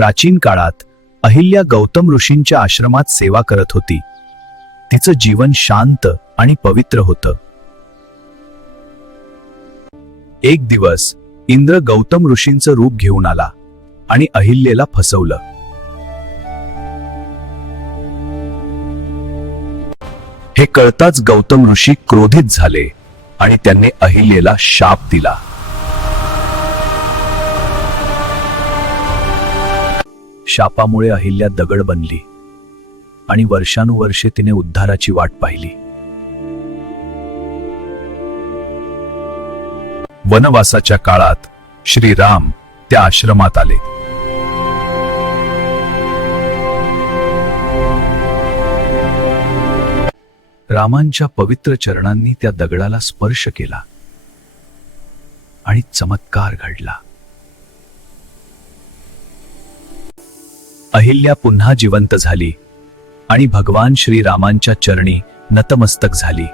प्राचीन काळात अहिल्या गौतम ऋषींच्या आश्रमात सेवा करत होती. तिचं जीवन शांत आणि पवित्र होतं. एक दिवस इंद्र गौतम ऋषींचं रूप घेऊन आला आणि अहिल्येला फसवलं. हे कळताच गौतम ऋषी क्रोधित झाले आणि त्यांनी अहिल्येला शाप दिला. शापामुळे अहिल्या दगड बनली आणि वर्षानुवर्षे तिने उद्धाराची वाट पाहिली. वनवासाच्या काळात श्रीराम त्या आश्रमात आले. रामांच्या पवित्र चरणांनी त्या दगडाला स्पर्श केला आणि चमत्कार घडला. अहिल्या पुन्हा जिवंत झाली आणि भगवान श्रीरामांच्या चरणी नतमस्तक झाली.